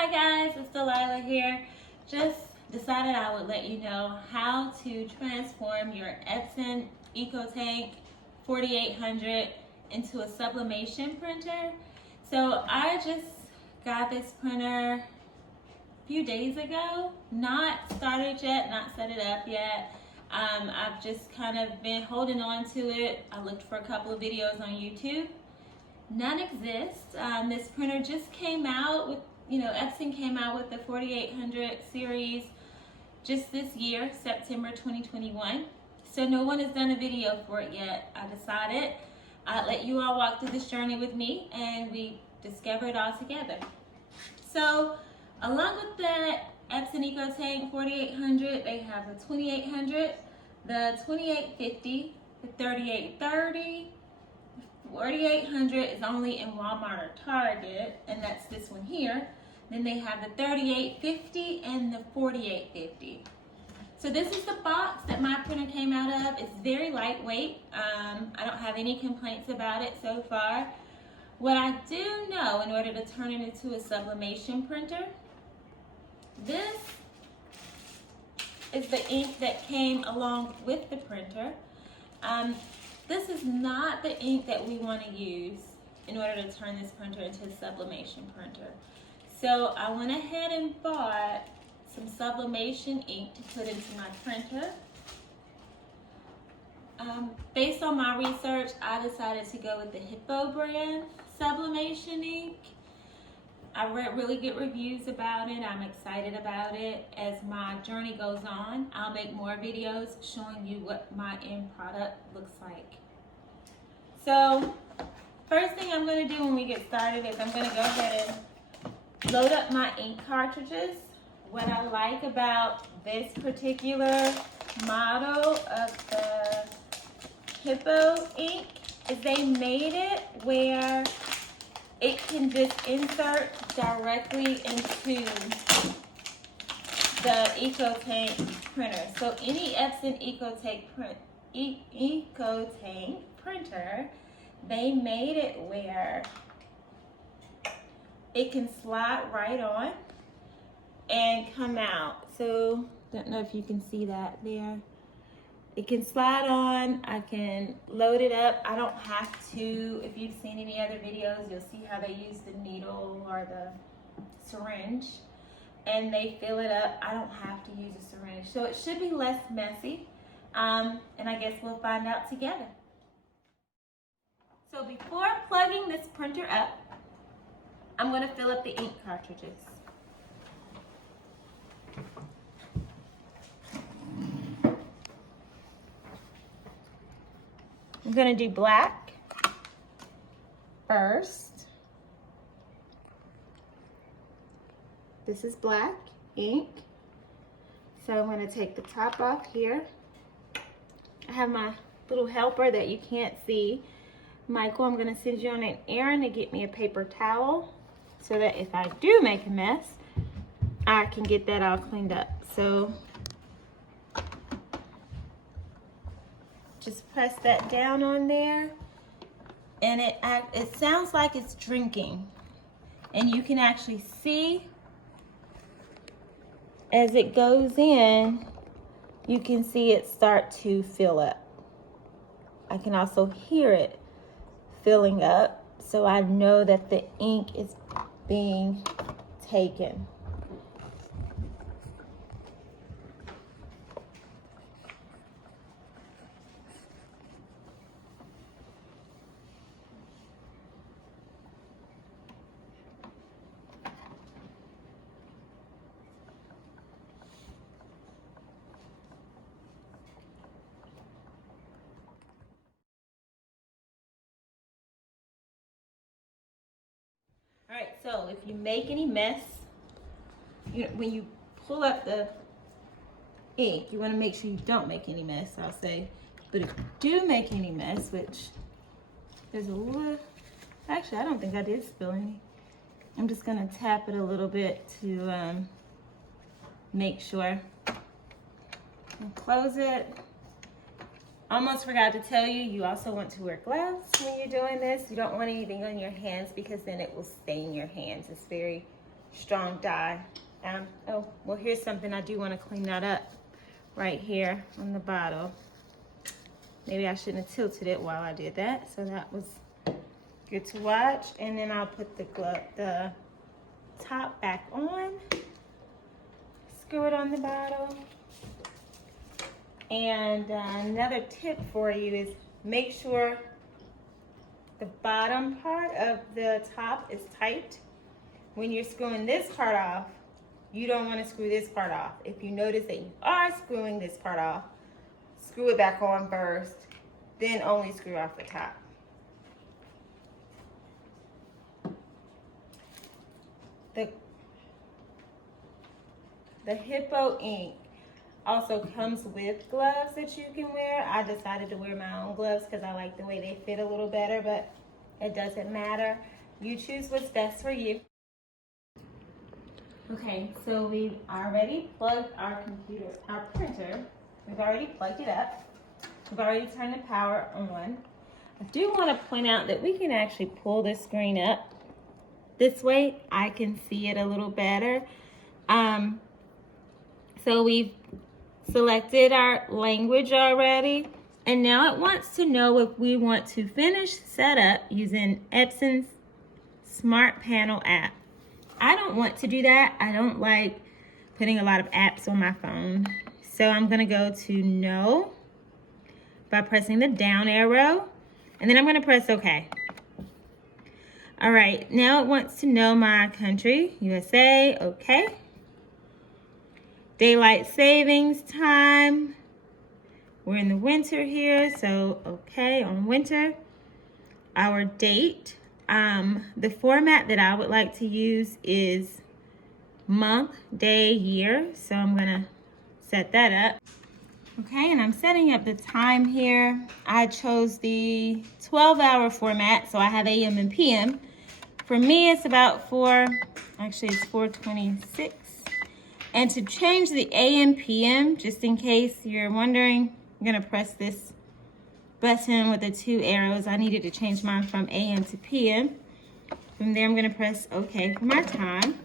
Hi guys, it's Delilah here. Just decided I would let you know how to transform your Epson Ecotank 4800 into a sublimation printer. So I just got this printer a few days ago. Not started yet, not set it up yet. I've just kind of been holding on to it. I looked for a couple of videos on YouTube. None exist. This printer just came out with, Epson came out with the 4800 series just this year, September 2021. So no one has done a video for it yet. I decided I'd let you all walk through this journey with me and we discover it all together. So along with the Epson Ecotank 4800, they have the 2800, the 2850, the 3830, 4800 is only in Walmart or Target, and that's this one here. Then they have the 3850 and the 4850. So this is the box that my printer came out of. It's very lightweight. I don't have any complaints about it so far. What I do know, in order to turn it into a sublimation printer, this is the ink that came along with the printer. This is not the ink that we want to use in order to turn this printer into a sublimation printer. So I went ahead and bought some sublimation ink to put into my printer. Based on my research, I decided to go with the Hippo brand sublimation ink. I read really good reviews about it. I'm excited about it. As my journey goes on, I'll make more videos showing you what my end product looks like. So, first thing I'm going to do when we get started is I'm going to go ahead and load up my ink cartridges. What I like about this particular model of the Hippo ink is they made it where it can just insert directly into the Ecotank printer. So any Epson Ecotank printer, they made it where it can slide right on and come out. So don't know if you can see that there. It can slide on, I can load it up. I don't have to, if you've seen any other videos, you'll see how they use the needle or the syringe and they fill it up. I don't have to use a syringe. So it should be less messy. And I guess we'll find out together. So before plugging this printer up, I'm going to fill up the ink cartridges. I'm going to do black first. This is black ink. So I'm going to take the top off here. I have my little helper that you can't see. Michael, I'm going to send you on an errand to get me a paper towel so that if I do make a mess, I can get that all cleaned up. So just press that down on there and it sounds like it's drinking, and you can actually see as it goes in, you can see it start to fill up. I can also hear it filling up, so I know that the ink is being taken. All right, so if you make any mess, when you pull up the ink, you want to make sure you don't make any mess, I'll say. But if you do make any mess, which there's a little, actually I don't think I did spill any. I'm just going to tap it a little bit to make sure. And close it. Almost forgot to tell you, you also want to wear gloves when you're doing this. You don't want anything on your hands because then it will stain your hands. It's very strong dye. Oh, well, here's something I do want to clean that up right here on the bottle. Maybe I shouldn't have tilted it while I did that, so that was good to watch. And then I'll put the top back on, screw it on the bottle. And another tip for you is make sure the bottom part of the top is tight. When you're screwing this part off, you don't want to screw this part off. If you notice that you are screwing this part off, screw it back on first, then only screw off the top. The Hippo ink also comes with gloves that you can wear. I decided to wear my own gloves because I like the way they fit a little better, but it doesn't matter. You choose what's best for you. Okay, so we've already plugged our printer. We've already plugged it up. We've already turned the power on. I do want to point out that we can actually pull this screen up. This way I can see it a little better. So we've selected our language already, and now it wants to know if we want to finish setup using Epson's Smart Panel app. I don't want to do that. I don't like putting a lot of apps on my phone. So I'm gonna go to no by pressing the down arrow, and then I'm gonna press OK. All right, now it wants to know my country, USA, okay. Daylight savings time. We're in the winter here, so okay on winter. Our date. The format that I would like to use is month, day, year. So I'm gonna set that up. Okay, and I'm setting up the time here. I chose the 12-hour format, so I have AM and PM. For me, it's about it's 4:26. And to change the AM PM, just in case you're wondering, I'm gonna press this button with the 2 arrows. I needed to change mine from AM to PM. From there, I'm gonna press OK for my time.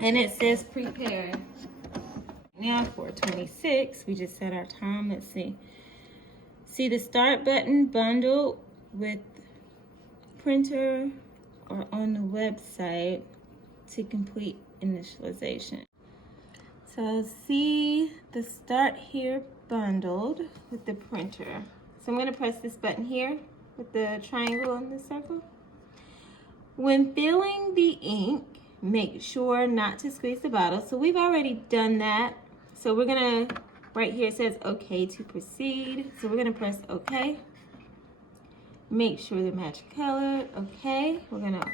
And it says prepare. Now 4:26, we just set our time. Let's see. See the start button bundled with printer or on the website to complete initialization. So see the start here bundled with the printer. So I'm gonna press this button here with the triangle and the circle. When filling the ink, make sure not to squeeze the bottle. So we've already done that. So we're gonna, right here it says okay to proceed. So we're gonna press okay. Make sure they match color, okay. We're gonna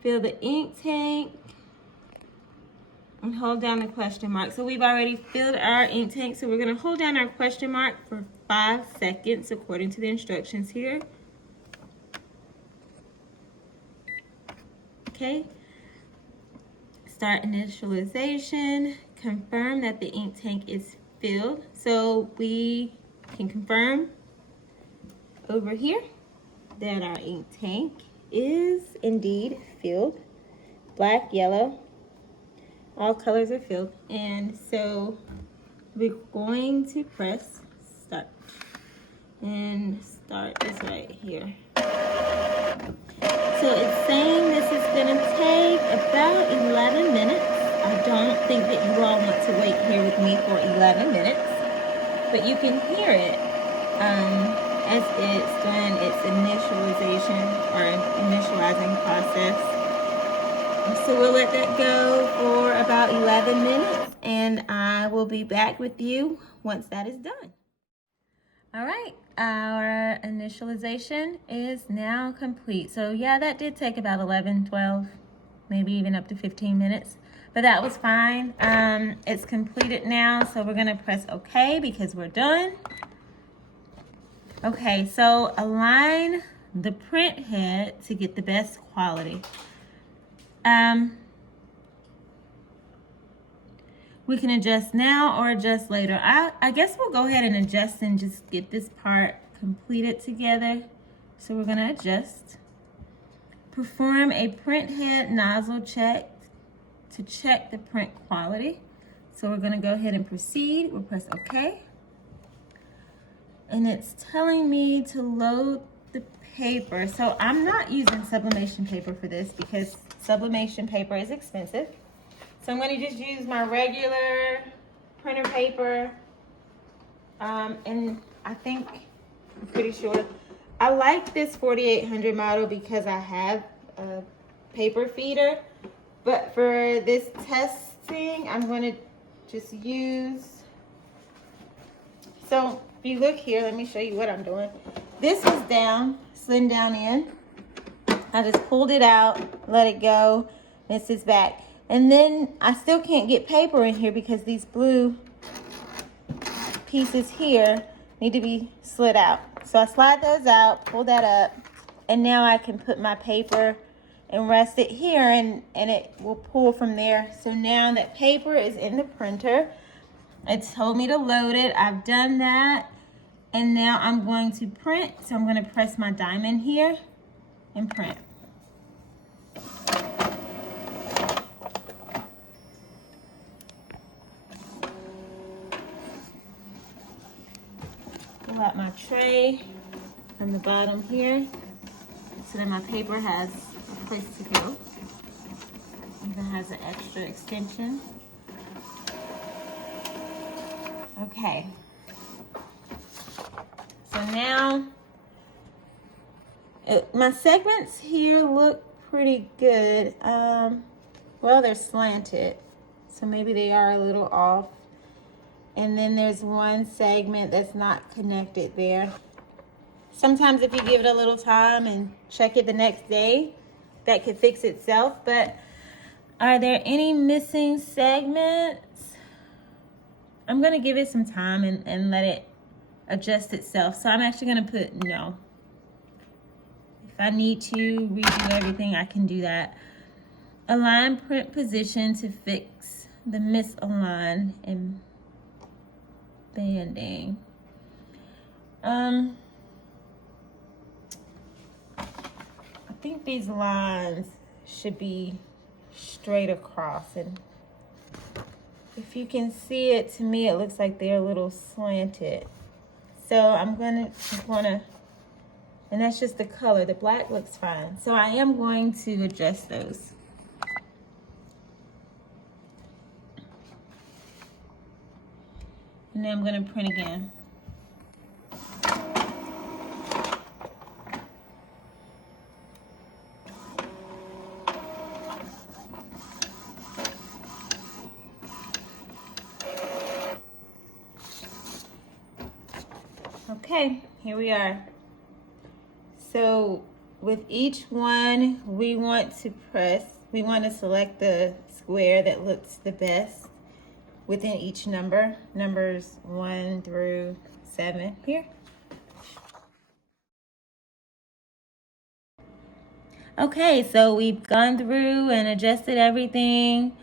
fill the ink tank and hold down the question mark. So we've already filled our ink tank, so we're gonna hold down our question mark for 5 seconds according to the instructions here. Okay, start initialization, confirm that the ink tank is filled. So we can confirm over here that our ink tank is indeed filled. Black, yellow, all colors are filled. And so we're going to press start. And start is right here. So it's saying this is gonna take about 11 minutes. I don't think that you all want to wait here with me for 11 minutes, but you can hear it as it's doing its initialization or initializing process. So we'll let that go for about 11 minutes, and I will be back with you once that is done. All right, our initialization is now complete. So yeah, that did take about 11, 12, maybe even up to 15 minutes, but that was fine. It's completed now, so we're gonna press OK because we're done. Okay, so align the print head to get the best quality. We can adjust now or adjust later. I guess we'll go ahead and adjust and just get this part completed together. So we're gonna adjust perform a print head nozzle check to check the print quality. So we're gonna go ahead and proceed. We'll press OK. And it's telling me to load the paper. So I'm not using sublimation paper for this because sublimation paper is expensive. So I'm gonna just use my regular printer paper. And I'm pretty sure, I like this 4800 model because I have a paper feeder. But for this testing, I'm gonna just use, so if you look here, let me show you what I'm doing. This was down, slid down in. I just pulled it out, let it go, this is back. And then I still can't get paper in here because these blue pieces here need to be slid out. So I slide those out, pull that up, and now I can put my paper and rest it here and it will pull from there. So now that paper is in the printer, it told me to load it. I've done that. And now I'm going to print. So I'm going to press my diamond here and print. Pull out my tray from the bottom here so that my paper has a place to go. Even has an extra extension. Okay. So now, my segments here look pretty good. Well, they're slanted, so maybe they are a little off. And then there's one segment that's not connected there. Sometimes if you give it a little time and check it the next day, that could fix itself. But are there any missing segments? I'm gonna give it some time and let it adjust itself. So I'm actually gonna put no. If I need to redo everything, I can do that. Align print position to fix the misaligned and banding. I think these lines should be straight across, and if you can see it, to me it looks like they're a little slanted. So I'm gonna and that's just the color. The black looks fine. So I am going to adjust those. And then I'm gonna print again. Okay, here we are. So with each one, we want to select the square that looks the best within each number, numbers 1 through 7 here. Okay, so we've gone through and adjusted everything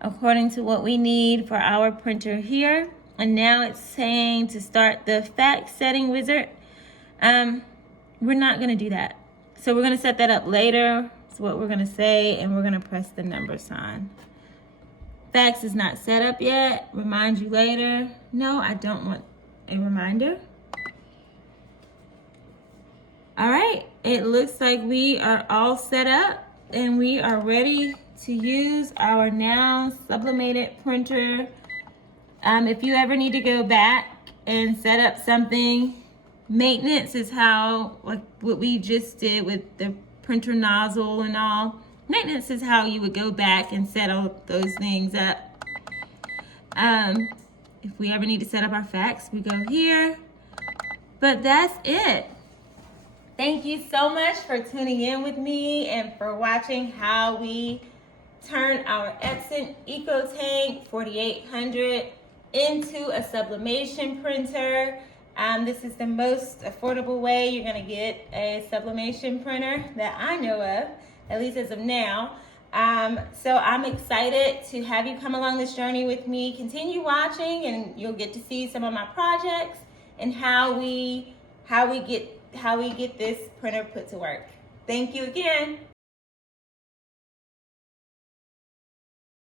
according to what we need for our printer here. And now it's saying to start the fax setting wizard. We're not gonna do that. So we're gonna set that up later. That's what we're gonna say, and we're gonna press the number sign. Fax is not set up yet. Remind you later. No, I don't want a reminder. All right, it looks like we are all set up and we are ready to use our now sublimated printer. If you ever need to go back and set up something, maintenance is how, like what we just did with the printer nozzle and all. Maintenance is how you would go back and set all those things up. If we ever need to set up our fax, we go here. But that's it. Thank you so much for tuning in with me and for watching how we turn our Epson Ecotank 4800 into a sublimation printer. This is the most affordable way you're gonna get a sublimation printer that I know of, at least as of now. So I'm excited to have you come along this journey with me. Continue watching and you'll get to see some of my projects and how we get this printer put to work. Thank you again.